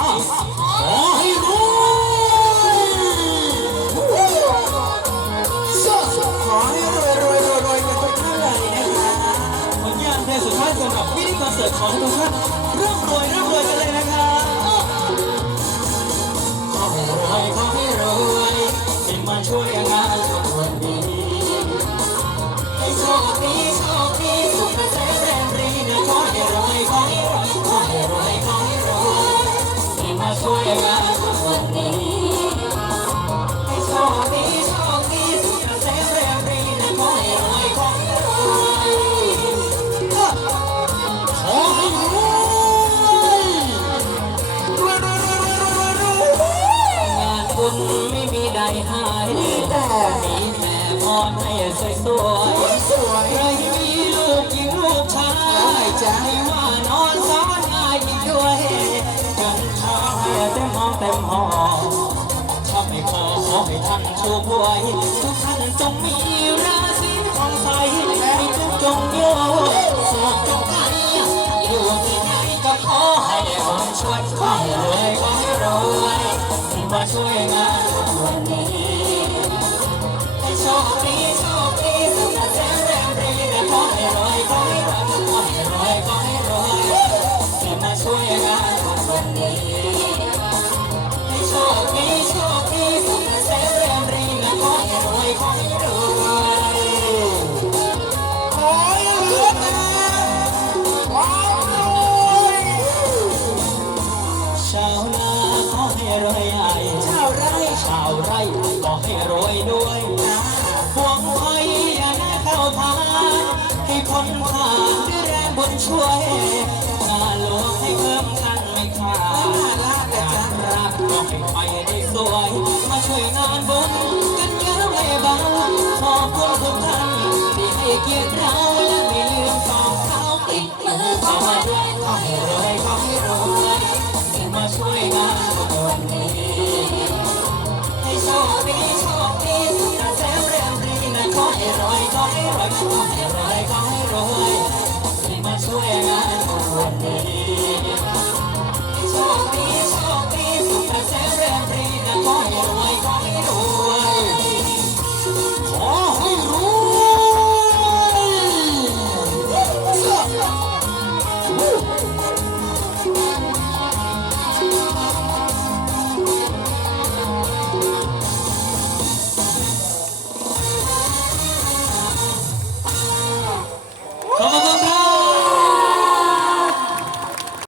อ้าวขอให้รวยขอให้รวยรวยรวยรวยกันทุกท่านเลยนะคะผลงานเพลงสุดท้ายสำหรับมินิคอนเสิร์ตของทุกท่านเริ่มรวยเริ่ม หายแต่มีแต่พรให้สวยสวยสวยใครมีลูกหญิงลูกชายจะให้ว่านอนซ้อนง่ายอีกด้วยกันข้าให้เต็มห้องเต็มห้องถ้าไม่พอขอให้ท่านช่วยทุกท่านจงมีราศีผ่องใสให้ทุกจงโยกสวกจงกันอยู่ที่ไหนก็ขอให้ผมช่วยขอให้รวยขอให้รวยที่มาช่วยงาน ชคดีโชคดีสุขเกษมแรงดีนะขอให้รวยขอให้รว ให้รวยด้วยนะพวงไฟอย่าได้เข้าทางให้พ้นผ่านด้วยแรงบุญช่วยมาหลวงให้เพิ่มกันไม่ขาดงานรักก็ให้ไปได้สวย มาช่วยงานบุญกันเยอะไม่เบาขอบคุณทุกท่านที่ให้เกียรติ ขรวยด้รวยที่มาช่วยงานวันนี้โชคดี